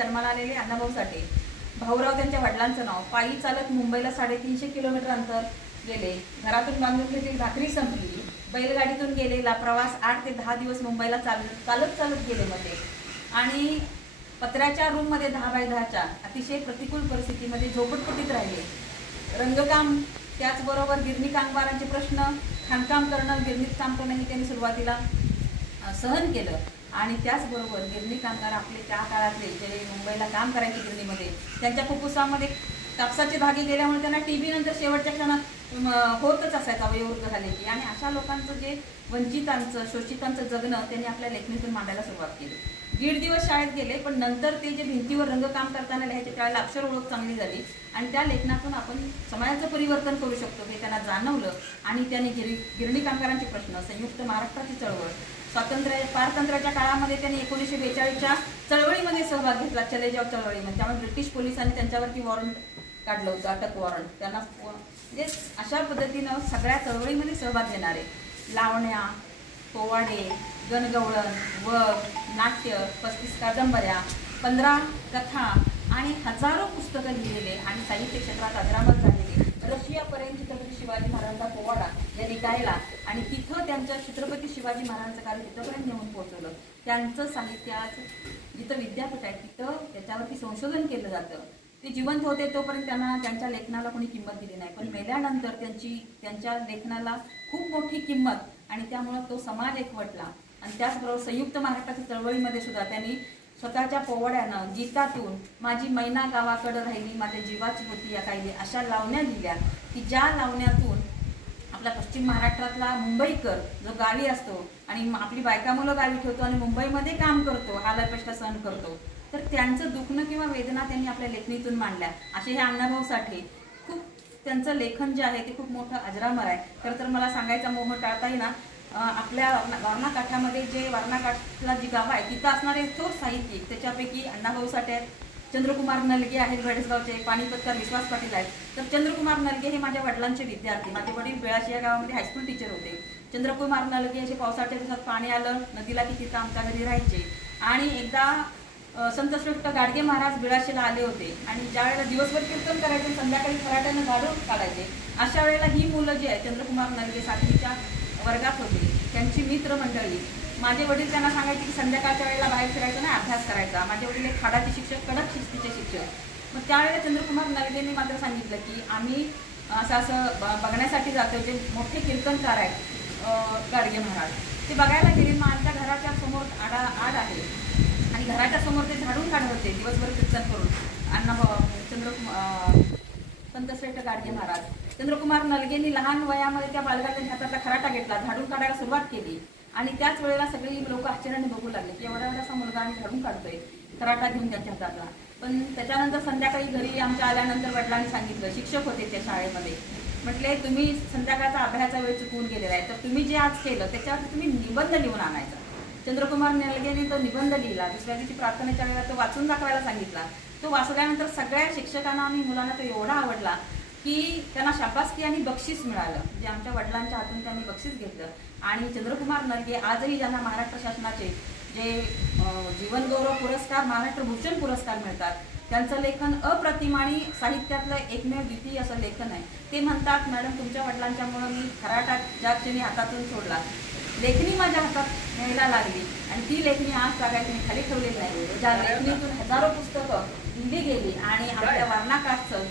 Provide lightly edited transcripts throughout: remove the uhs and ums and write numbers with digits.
जन्माला आलेले अण्णाभाऊ साठे, भाऊराव त्यांच्या वडिलांचं नाव, पायी चालत मुंबईला 350 किलोमीटर अंतर गेले, घरातून बांधून घेतली भाकरी संपली, बैलगाडीतून गेलेला प्रवास 8 ते 10 दिवस मुंबईला चालत गेले मध्ये, आणि पत्र्याच्या रूममध्ये 10 बाय 10च्या अतिशय प्रतिकूल परिस्थितीमध्ये झोपडपट्टीत राहिले. रंगकाम, त्याचबरोबर गिरणी कामगारांचे प्रश्न, खाणकाम करणं, गिरणीत काम करणं हे त्यांनी सुरुवातीला सहन केलं. आणि त्याचबरोबर गिरणी कामगार आपले त्या काळातले जे मुंबईला काम करायचे गिरणीमध्ये, त्यांच्या फुफ्फुसामध्ये कापसाचे धागे गेल्यामुळे त्यांना TB नंतर शेवटच्या क्षणात होतच असायचा अवयवृद्ध झाल्याची. आणि अशा लोकांचं जे वंचितांचं शोषितांचं जगणं त्यांनी आपल्या लेखणीतून मांडायला सुरुवात केली. 1.5 दिवस शाळेत गेले, पण नंतर ते जे भिंतीवर रंगकाम करताना लिहायचे त्यावेळेला अक्षर ओळख चांगली झाली आणि त्या लेखनातून आपण समाजाचं परिवर्तन करू शकतो हे त्यांना जाणवलं. आणि त्यांनी गिरणी कामगारांचे प्रश्न, संयुक्त महाराष्ट्राची चळवळ, पारतंत्र्याच्या काळामध्ये त्यांनी 1942च्या चळवळीमध्ये सहभाग घेतला, चले जाव चळवळीमध्ये. त्यामुळे ब्रिटिश पोलिसांनी त्यांच्यावरती वॉरंट काढलं होतं, अटक वॉरंट. त्यांना म्हणजे अशा पद्धतीनं सगळ्या चळवळीमध्ये सहभाग घेणारे लावण्या, पोवाडे, गणगवळण, वग, नाट्य, 35 कादंबऱ्या, 15 कथा आणि हजारो पुस्तकं लिहिलेले आणि साहित्य क्षेत्रात अजरामर झालेले, रशियापर्यंत छत्रपती शिवाजी महाराजांचा पोवाडा यांनी गायला आणि तिथं त्यांच्या छत्रपती शिवाजी महाराजांचं कार्य तिथंपर्यंत नेऊन पोहोचवलं. त्यांचं साहित्य आज जिथं विद्यापीठ आहे तिथं त्याच्यावरती संशोधन केलं जातं. ते जिवंत होते तोपर्यंत त्यांना त्यांच्या लेखनाला कोणी किंमत दिली नाही, पण मेल्यानंतर त्यांच्या लेखनाला खूप मोठी किंमत आणि त्यामुळं तो समाज एकवटला. आणि त्याचबरोबर संयुक्त महाराष्ट्राच्या चळवळीमध्ये सुद्धा त्यांनी स्वतःच्या पोवाड्यानं, गीतातून माझी मैना गावाकडं राहिली, माझ्या जीवाची होती या काही अशा लावण्या दिल्या की ज्या लावण्यातून आपला पश्चिम महाराष्ट्रातला मुंबईकर जो गावी असतो आणि आपली बायका मुलं गावी ठेवतो आणि मुंबईमध्ये काम करतो, हालअपेष्टा सहन करतो, तर त्यांचं दुखणं किंवा वेदना त्यांनी आपल्या लेखणीतून मांडल्या. असे हे अण्णाभाऊ साठे. खूप त्यांचं लेखन जे आहे ते खूप मोठं अजरामर आहे. खरं तर मला सांगायचा मोह टाळता येईना, आपल्या वारणा काठामध्ये जे वारणा काठला जी गावं आहे तिथं असणारे थोर साहित्यिक, त्याच्यापैकी अण्णाभाऊ साठे आहेत, चंद्रकुमार नलगे आहेत बेळगावचे, पानिपतकर विश्वास पाटील आहेत. तर चंद्रकुमार नलगे हे माझ्या वडिलांचे विद्यार्थी, माझे वडील बेळाशी या गावामध्ये हायस्कूल टीचर होते. चंद्रकुमार नलगे असे पावसाच्या दिवसात पाणी आलं नदीला की तिथं आमच्या घरी राहायचे. आणि एकदा संतश्रेष्ठ गाडगे महाराज बिळाशीला आले होते आणि ज्या वेळेला दिवसभर कीर्तन करायचे, संध्याकाळी खराट्यानं झाडून काढायचे, अशा वेळेला ही मुलं जी आहे चंद्रकुमार नलगे 7वीच्या वर्गात होते, त्यांची मित्रमंडळी, माझे वडील त्यांना सांगायचे की संध्याकाळच्या वेळेला बाहेर फिरायचं नाही, अभ्यास करायचा. माझे वडील एक खाडाचे शिक्षक, कडक शिस्तीचे शिक्षक. मग त्यावेळेला चंद्रकुमार नलगेंनी मात्र सांगितलं की आम्ही असं बघण्यासाठी जातो, जे मोठे कीर्तनकार आहेत गाडगे महाराज, ते बघायला गेले. मग आमच्या घराच्या समोर आड आहे आणि घराच्या समोर ते झाडून काढत होते दिवसभर कीर्तन करून. संतश्रेष्ठ गाडगे महाराज, चंद्रकुमार नलगेंनी लहान वयामध्ये त्या बालकाच्या हातातला खराटा घेतला, झाडून काढायला सुरुवात केली. आणि त्याच वेळेला सगळी लोक आश्चर्याने बघू लागले की एवढा एवढासा मुलगा आम्ही झाडून काढतोय खराटा घेऊन त्यांच्या हातातला. पण त्याच्यानंतर संध्याकाळी घरी आमच्या आल्यानंतर वडिलांनी सांगितलं, शिक्षक होते त्या शाळेमध्ये, म्हटले तुम्ही संध्याकाळचा अभ्यासाचा वेळ चुकवून गेलेला आहे, तर तुम्ही जे आज केलं त्याच्यावर तुम्ही निबंध लिहून आणायचा. चंद्रकुमार नलगेंनी तो निबंध लिहिला. दुसऱ्या दिवशी प्रार्थनेच्या वेळेला तो वाचून दाखवायला सांगितला. तो वाचल्यानंतर सगळ्या शिक्षकांना आणि मुलांना तो एवढा आवडला की त्यांना शाबासकी आणि बक्षीस मिळालं, जे आमच्या वडिलांच्या हातून त्यांनी बक्षीस घेतलं. आणि चंद्रकुमार नलगे आजही ज्यांना महाराष्ट्र शासनाचे जे जीवनगौरव पुरस्कार, महाराष्ट्र भूषण पुरस्कार मिळतात, त्यांचं लेखन अप्रतिम आणि साहित्यातलं एकमेव द्वितीय असं लेखन आहे. ते म्हणतात, मॅडम तुमच्या वडिलांच्यामुळं मी खराटा ज्या क्षणी हातातून सोडला, लेखणी माझ्या हातात न्यायला लागली आणि ती लेखणी आज जागायची मी खाली ठेवलेली आहे. ज्या लेखणीतून हजारो पुस्तकं लिहिली गेली आणि आपल्या वारणा काठचं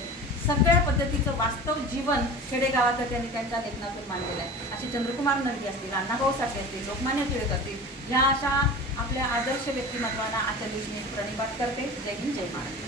सगळ्या पद्धतीचं वास्तव जीवन खेडेगावात त्यांनी त्यांच्या लेखनातून मांडलेलं आहे. असे चंद्रकुमार नलगे असतील, अण्णाभाऊ साठे असतील, लोकमान्य टिळक असतील, या अशा आपल्या आदर्श व्यक्तिमत्वांना आजच्या दिवशी मी प्रणिपात करते. जय हिंद, जय महाराष्ट्र.